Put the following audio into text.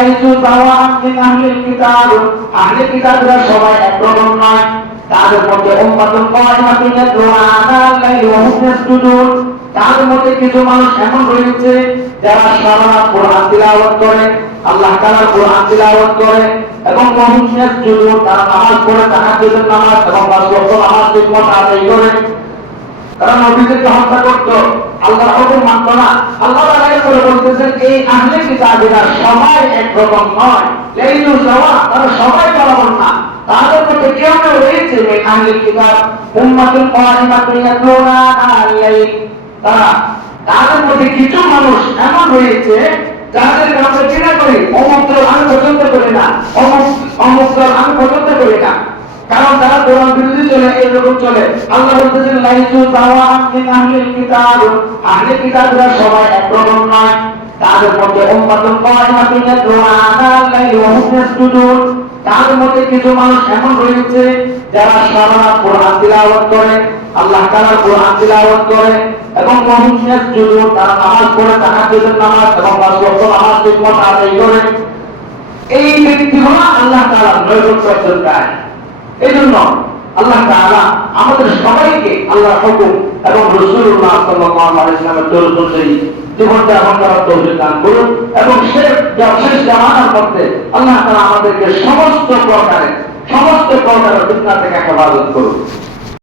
লাইসু সাওয়াআন মিন আহলিল কিতাব, আহলে কিতাবরা সবাই একরকম নয়। তাদের মধ্যে উম্মাতুন কায়িমাতুন ইয়াতলুনা আনাল লাইলি ওয়া হুম ইয়াসজুদুন, তাদের মধ্যে কিছু মানুষ এমন রয়েছে যারা সারা রাত কোরআন তিলাওয়াত করে, আল্লাহ তাআলার কোরআন তিলাওয়াত করে এবং ওয়া হুম ইয়াসজুদুন, তারা নামাজ পড়ে, তাহাজ্জুদের নামাজ এবং পাঁচ ওয়াক্ত নামাজ ঠিকমতো আদায় করে। তারা নবীকে হত্যা করতো, আল্লাহর হুকুম মানত না। আল্লাহ তাআলা করে বলতেছেন এই আহলে কিতাবরা সবাই একরকম নয়, লাইলু সাওয়া, তারা সবাই বরাবর না। তাদের মধ্যে কেউ কেউ রয়েছে এই আহলে কিতাব উম্মাতুন কায়িমাতুন ইয়াতলুনা আনাল লাইল, তাদের মধ্যে কিছু মানুষ এমন রয়েছে যাদেরকে আমরা ঘৃণা করি, অমুক দল আমি পছন্দ করি না, অমুক দল আমি পছন্দ করি না, কারণ তারা কোরআন বিরোধী চলে, এইরকম চলে। আল্লাহ বলতেছেন লাইসু সাওয়াআন মিন আহলিল কিতাব, আহলে কিতাবরা সবাই একরকম নয়। তাদের মধ্যে উম্মাতুন কায়িমাতুন ইয়াতলুনা আনাল লাইলি ওয়া হুম ইয়াসজুদুন, তাদের মধ্যে কিছু মানুষ এমন রয়েছে যারা সারা রাত কোরআন তিলাওয়াত করে, আল্লাহ তাআলার কোরআন তিলাওয়াত করে এবং ওয়া হুম ইয়াসজুদুন, তারা নামাজ পড়ে, তাহাজ্জুদের নামাজ এবং পাঁচ ওয়াক্ত নামাজ ঠিকমতো আদায় করে। এই ব্যক্তিগুলো আল্লাহ তাআলার নৈকট্য অর্জনকারী। এজন্য আল্লাহ তাআলা আমাদের সবাইকে আল্লাহর হুকুম এবং রাসূলুল্লাহ সাল্লাল্লাহু আলাইহি ওয়াসাল্লামের দরুদ অনুযায়ী জীবন যাপন করার তৌফিক দান করুন এবং শেষ জামানার মধ্যে আল্লাহ তাআলা আমাদেরকে সমস্ত প্রকারের ফিতনা থেকে হেফাজত করুন।